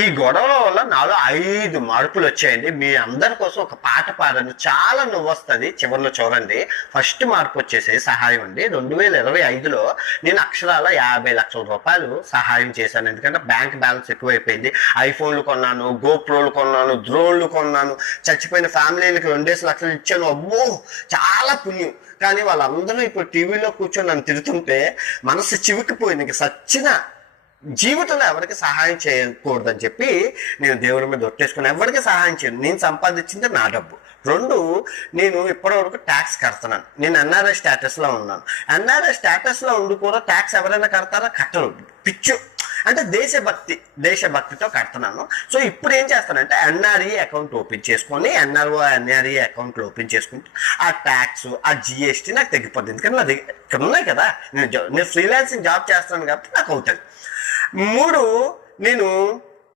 ఈ గొడవల వల్ల నాలో 5 మార్పులు వచ్చాయండి. మీ అందరి కోసం ఒక పాట పాడాను, చాలా నవ్వు వస్తుంది, చివరిలో చూడండి. ఫస్ట్ మార్పు వచ్చేసి సహాయం అండి. 2025లో నేను అక్షరాల 50 లక్షల రూపాయలు సహాయం చేశాను. ఎందుకంటే బ్యాంక్ బ్యాలెన్స్ ఎక్కువైపోయింది. ఐఫోన్లు కొన్నాను, గోప్రోలు కొన్నాను, డ్రోన్లు కొన్నాను, చచ్చిపోయిన ఫ్యామిలీలకి 2 లక్షలు ఇచ్చాను. అబ్బో చాలా పుణ్యం. కానీ వాళ్ళందరూ ఇప్పుడు టీవీలో కూర్చొని నన్ను తిడుతుంటే మనసు చివికిపోయింది. ఇంక సచ్చిన జీవితంలో ఎవరికి సహాయం చేయకూడదని చెప్పి నేను దేవుడి మీద ఒట్టేసుకుని ఎవరికి సహాయం చేయను. నేను సంపాదించింది నా డబ్బు. 2, నేను ఇప్పటివరకు ట్యాక్స్ కడుతున్నాను. నేను ఎన్ఆర్ఐ స్టేటస్లో ఉన్నాను. ఎన్ఆర్ఐ స్టేటస్లో ఉండి కూడా ట్యాక్స్ ఎవరైనా కడతారా? కట్టరు. పిచ్చు అంటే దేశభక్తితో కడుతున్నాను. సో ఇప్పుడు ఏం చేస్తానంటే ఎన్ఆర్ఈ అకౌంట్ ఓపెన్ చేసుకొని ఎన్ఆర్ఈ అకౌంట్లు ఓపెన్ చేసుకుంటే ఆ ట్యాక్స్, ఆ జిఎస్టీ నాకు తగ్గిపోతుంది. ఎందుకంటే నా దగ్గర ఇక్కడ ఉన్నాయి కదా, నేను ఫ్రీలాన్సింగ్ జాబ్ చేస్తాను కాబట్టి నాకు అవుతుంది. 3, నేను